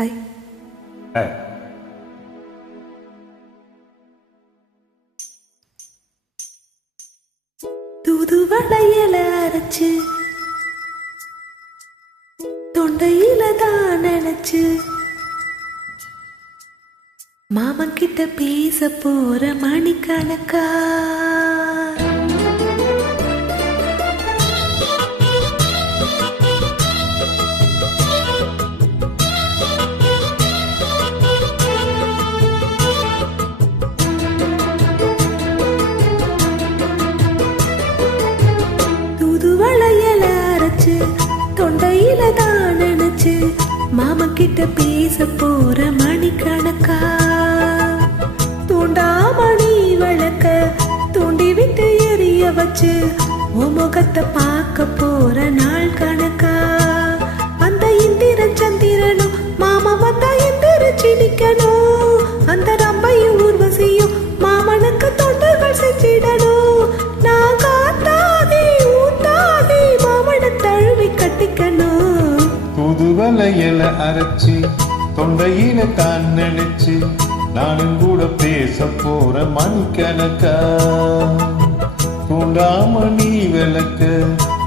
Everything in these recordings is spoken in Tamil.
ஹாய். ஹாய். தூதுவளையல அரைச்சு தொண்டையில தான் நினைச்சு மாமன் கிட்ட பேச போற மணிக்கணக்கா தூதுவளையல அரைச்சு தொண்டையில தான் நினைச்சு மாமன் கிட்ட பேச போற மணிக்கணக்கா தூண்டாமணி விளக்க தூண்டி விட்டு எரிய வச்சு உன் முகத்தை பார்க்க போற நாள் கணக்கா அந்த இந்திரன் சந்திரனும் மாமா வந்தா எந்திரிச்சு நிக்கணும் அந்த ரம்பையும் ஊர்வசியும் மாமனுக்கு தொண்டுகள் செஞ்சிடணும் நான் காத்தாதே ஊத்தாதே மாமனை தழுவி கட்டிக்கணும் தூதுவளையல அரைச்சு தொண்டையில தான் நினைச்சு நானும் கூட பேச போற மணிக்கணக்கா தூண்டாமணி விளக்க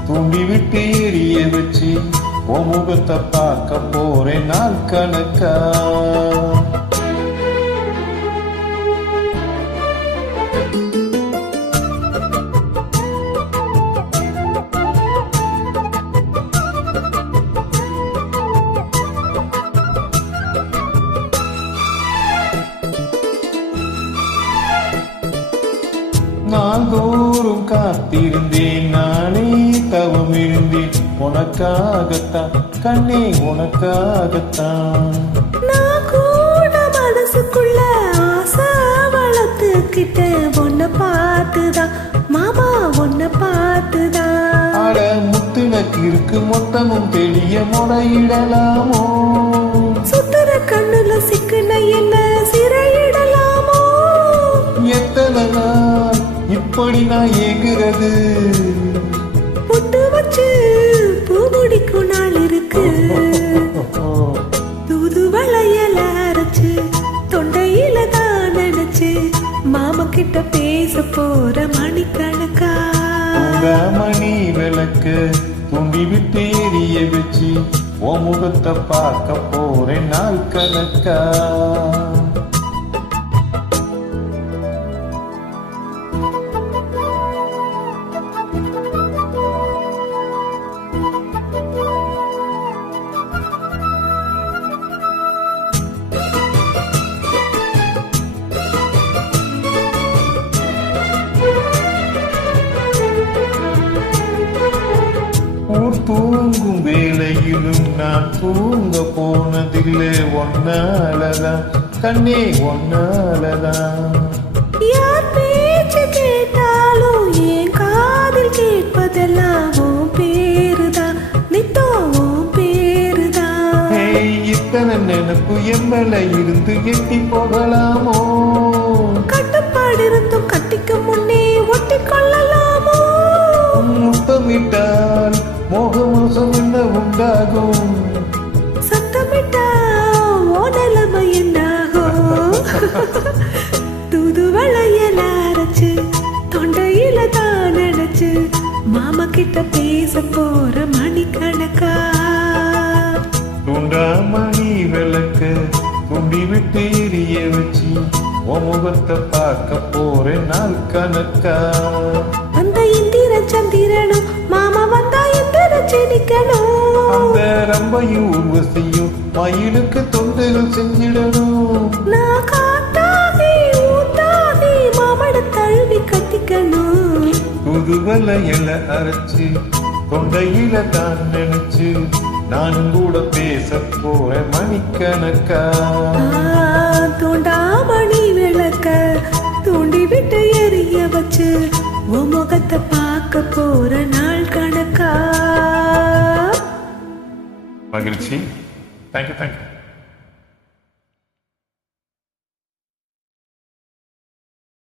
தூண்டி விட்டு எரிய வச்சு உன் முகத்தை பார்க்க போறேன் நாள் கணக்கா நாள்தோறும் காத்திருந்தேன் நானே தவம் இருந்தேன் உனக்காகத்தான் கண்ணே உனக்காகத்தான் நான் கூட மனசுக்குள்ள ஆசை வளர்த்துக்கிட்ட உன்னை பார்த்துதான் மாமா உன்னை பார்த்துதான் அட முத்துனக்கு இருக்கு மொத்தமும் தெளிய முறையிடலாமோ சுத்தர கண்ணுல சிக்கன என்ன சிறையிடலாமோ எத்தனை நாள் இப்படி நான் ஏங்குறது புட்டு வச்சு பூ முடிக்கும் நாள் இருக்கு தூதுவளையல அரைச்சு தொண்டையில தான் நினைச்சு மாமா கிட்ட பேச போற மணிக்கணக்கா மணி விளக்கு தூண்டி விட்டு எரிய வச்சு உன் முகத்தை பார்க்க போறேன் நாள் கணக்கா ஊர் தூங்கும் வேளையிலும் நான் தூங்க போனதில்லை ஒன்னாலதான் கண்ணே ஒன்னாலதான் யார் பேச்சு கேட்டாலும் என் காதில் கேட்பதெல்லாம் உன் பேருதான் நித்தோ உன் பேருதான் இத்தனை நினைப்பு எம்மல இருந்து எட்டி போகலாமோ கட்டுப்பாடு இருந்தும் கட்டிக்கு முன்னே ஒட்டி கொள்ளலாமோ முத்தமிட்டால் மோகமோசம் என்ன உண்டாகும் சத்தமிட்டா ஓ நிலைமை என்னாகும் தூதுவளையல அரைச்சு தொண்டையில தான் நினைச்சு மாமா கிட்ட பேச போற மணிக்கணக்கா தூண்டாமணி விளக்க தூண்டி விட்டு எரிய வச்சு உன் முகத்தை பார்க்க போறேன் நாள் கணக்கா அந்த இந்திர சந்திரனும் மாமா வந்தா எந்திரிச்சு நிக்கணும் அந்த ரம்பையும் ஊர்வசியும் மயிலுக்கு தொண்டுகள் செஞ்சிடணும் நான் காத்தாதே ஊத்தாதே மாமனை தழுவி கட்டிக்கணும் புதுவளையல அரைச்சு தொண்டையில தான் நினைச்சு நானும் கூட பேச போறேன் மணிக்கணக்கா தூண்டாமணி விளக்க தூண்டி விட்டு எரிய வச்சு உன் முகத்தை பார்க்க போற நாள் கணக்கா மகிழ்ச்சி. தேங்க்யூ.